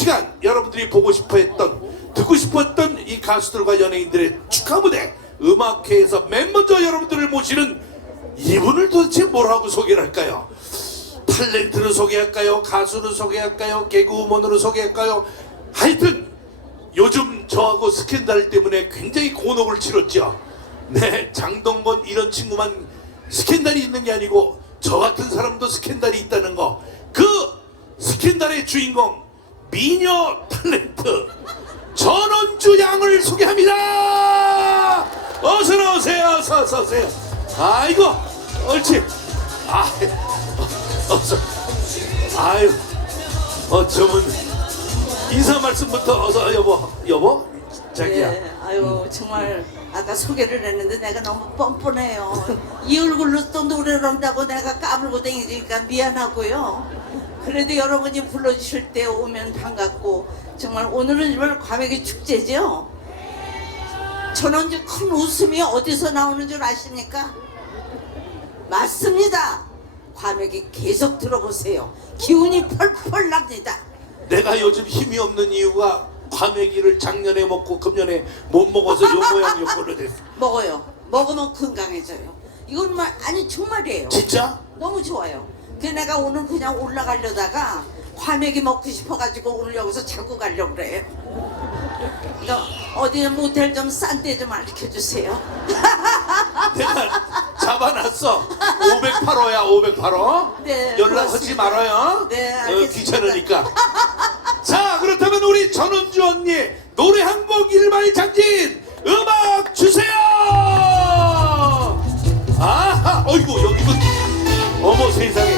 시간 여러분들이 보고 싶어 했던 듣고 싶었던 이 가수들과 연예인들의 축하 무대 음악회에서 맨 먼저 여러분들을 모시는 이분을 도대체 뭐라고 소개를 할까요? 탤런트를 소개할까요? 가수를 소개할까요? 개그우먼으로 소개할까요? 하여튼 요즘 저하고 스캔들 때문에 굉장히 곤혹을 치렀죠. 네, 장동건 이런 친구만 스캔들이 있는 게 아니고 저 같은 사람도 스캔들이 있다는 거. 그 스캔들의 주인공 미녀 탤런트 전원주 양을 소개합니다. 어서 오세요. 어서 어서 오세요. 아이고, 옳지. 아, 어, 어서. 아유, 어쩌면 인사 말씀부터 어서 여보, 여보, 자기야. 네, 아유 정말 아까 소개를 했는데 내가 너무 뻔뻔해요. 이 얼굴로 또 노래를 한다고 내가 까불고 다니니까 미안하고요. 그래도 여러분이 불러주실 때 오면 반갑고 정말 오늘은 정말 과메기 축제죠. 전원주 큰 웃음이 어디서 나오는 줄 아십니까? 맞습니다. 과메기 계속 들어보세요. 기운이 펄펄 납니다. 내가 요즘 힘이 없는 이유가 과메기를 작년에 먹고 금년에 못 먹어서 요 모양 요 꼴로 됐어. 먹어요. 먹으면 건강해져요. 이건 말 아니 정말이에요. 진짜? 너무 좋아요. 그 내가 오늘 그냥 올라가려다가 과메기 먹고 싶어가지고 오늘 여기서 자꾸 가려고 그래요. 그러니까 어디 모텔 좀 싼 데 좀 알려 주세요. 내가 잡아놨어. 508호야, 508호. 네, 연락하지 고맙습니다. 말아요. 네, 어, 알겠습니다. 귀찮으니까. 자, 그렇다면 우리 전원주 언니 노래 한 곡 일말장진 음악 주세요. 아하, 어이구 여기도 어머 세상에.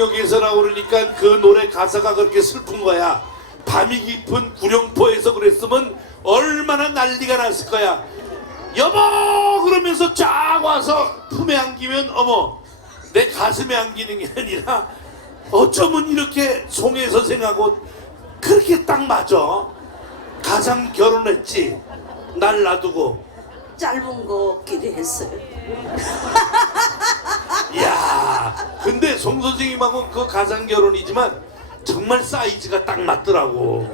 안동역에서라 그러니까 그 노래 가사가 그렇게 슬픈 거야. 밤이 깊은 구룡포에서 그랬으면 얼마나 난리가 났을 거야. 여보 그러면서 쫙 와서 품에 안기면 어머 내 가슴에 안기는 게 아니라 어쩌면 이렇게 송혜 선생하고 그렇게 딱 맞아. 가장 결혼했지. 날 놔두고. 짧은 거끼리 했어요. 이 야, 근데 송 선생님하고 그 가상 결혼이지만 정말 사이즈가 딱 맞더라고.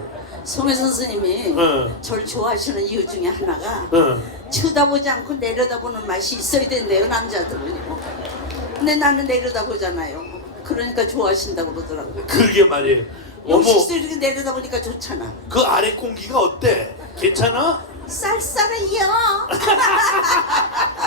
송혜 선생님이 어. 절 좋아하시는 이유 중에 하나가 어. 쳐다보지 않고 내려다보는 맛이 있어야 된대요 남자들은요. 근데 나는 내려다보잖아요. 그러니까 좋아하신다고 그러더라고요. 그러게 말이에요. 어머, 영식도 이렇게 내려다보니까 좋잖아. 그 아래 공기가 어때? 괜찮아? 쌀쌀해요.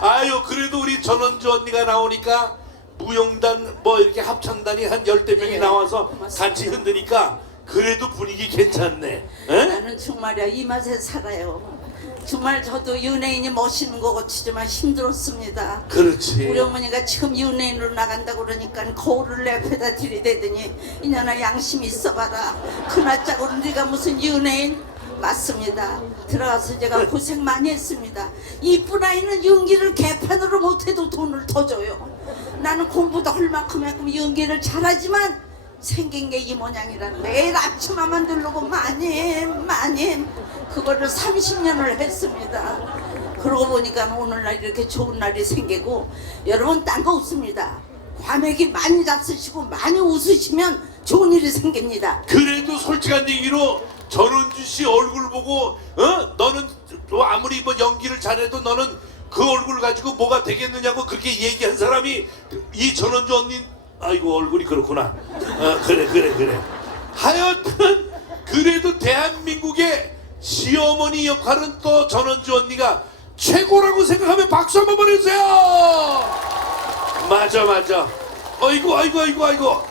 아유, 그래도 우리 전원주 언니가 나오니까 무용단 뭐 이렇게 합창단이 한 열대 명이 예, 나와서 고맙습니다. 같이 흔드니까 그래도 분위기 괜찮네. 에? 나는 정말이야 이 맛에 살아요. 정말 저도 연예인이 멋있는 거 같지만 힘들었습니다. 그렇지. 우리 어머니가 처음 연예인으로 나간다고 그러니까 거울을 내 앞에다 들이대더니 이년아 양심 있어봐라 그나짜고 네가 무슨 연예인 맞습니다. 들어가서 제가 고생 많이 했습니다. 이쁜 아이는 연기를 개판으로 못해도 돈을 더 줘요. 나는 공부도 할 만큼 했고 연기를 잘하지만 생긴 게 이 모양이라 매일 아침만 들르고 마님 마님 그거를 30년을 했습니다. 그러고 보니까 오늘날 이렇게 좋은 날이 생기고 여러분 딴 거 없습니다. 과메기 많이 잡수시고 많이 웃으시면 좋은 일이 생깁니다. 그래도 솔직한 얘기로 전원주 씨 얼굴 보고 어? 너는 뭐 아무리 뭐 연기를 잘해도 너는 그 얼굴 가지고 뭐가 되겠느냐고 그렇게 얘기한 사람이 이 전원주 언니 아이고 얼굴이 그렇구나. 어 그래 그래 그래. 하여튼 그래도 대한민국의 시어머니 역할은 또 전원주 언니가 최고라고 생각하면 박수 한번 보내주세요! 맞아 맞아. 아이고 아이고 아이고 아이고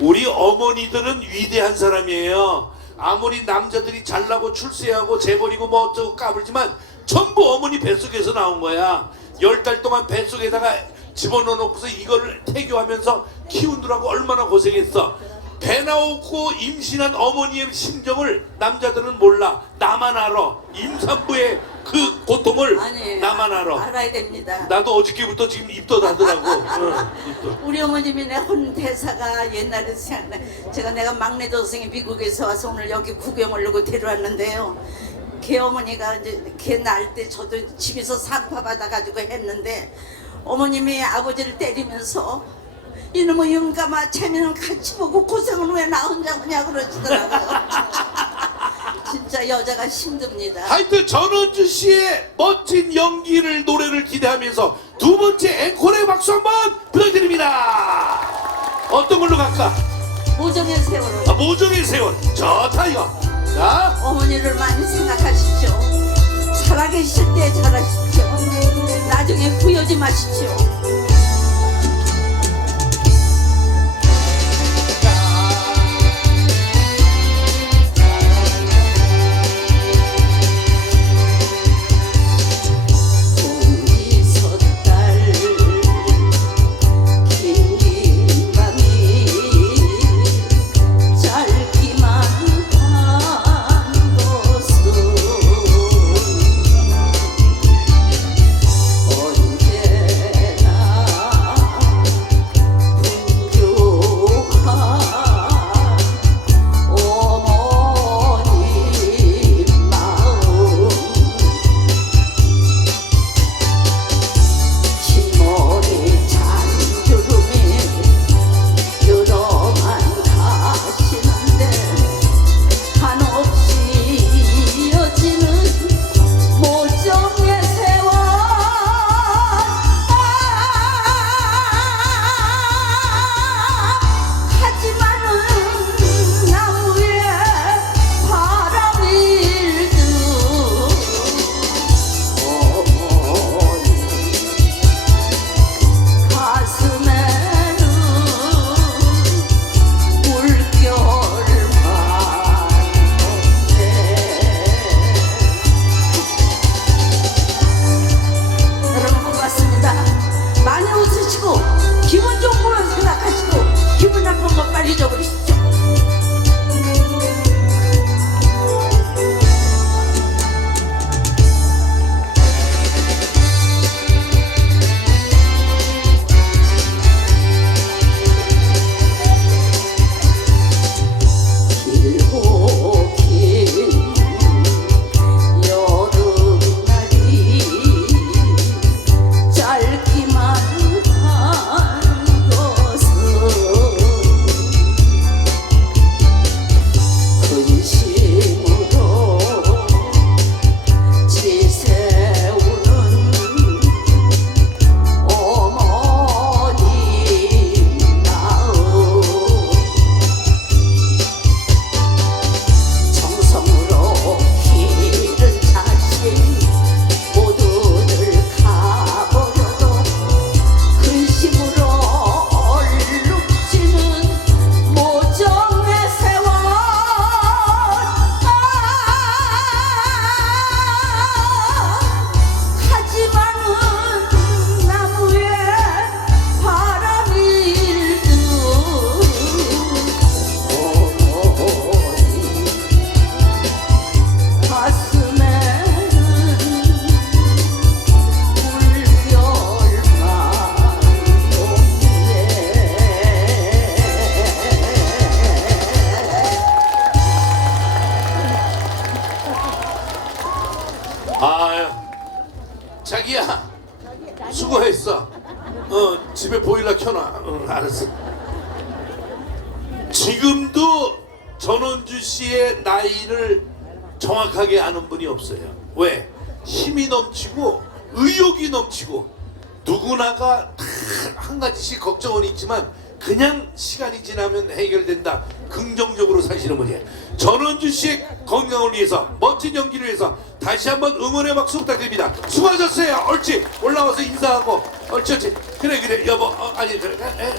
우리 어머니들은 위대한 사람이에요. 아무리 남자들이 잘나고 출세하고 재벌이고 뭐 어쩌고 까불지만 전부 어머니 뱃속에서 나온 거야. 열 달 동안 뱃속에다가 집어넣어 놓고서 이거를 태교하면서 키우느라고 얼마나 고생했어. 배 나오고 임신한 어머니의 심정을 남자들은 몰라. 나만 알아. 임산부의 그 고통을 아니 나만 알아. 알아야 됩니다 나도 어저께부터 지금 입도 나더라고. 응, 입도. 우리 어머님이 내 혼 대사가 옛날에 생각나. 제가 내가 막내 동생이 미국에서 와서 오늘 여기 구경을 하고 데려왔는데요. 걔 어머니가 이제 걔 낳을 때 저도 집에서 산파 받아가지고 했는데 어머님이 아버지를 때리면서 이놈의 영감아 재미는 같이 보고 고생은 왜 나 혼자 하냐 그러시더라고요. 진짜 여자가 힘듭니다. 하여튼 전원주 씨의 멋진 연기를 노래를 기대하면서 두 번째 앵콜의 박수 한번 부탁드립니다. 어떤 걸로 갈까? 모정의 세월호 아, 모종의 세월. 좋다 이거. 자, 어머니를 많이 생각하십시오. 살아계실 때 잘하십시오. 나중에 후회하지 마십시오. 아는 분이 없어요. 왜? 힘이 넘치고 의욕이 넘치고 누구나가 다 한 가지씩 걱정은 있지만 그냥 시간이 지나면 해결된다. 긍정적으로 사시는 분이에요. 전원주 씨의 건강을 위해서 멋진 연기를 위해서 다시 한번 응원의 박수 부탁드립니다. 수고하셨어요. 옳지. 올라와서 인사하고. 옳지 옳지. 그래 그래. 여보 어, 아니 그래. 에, 에.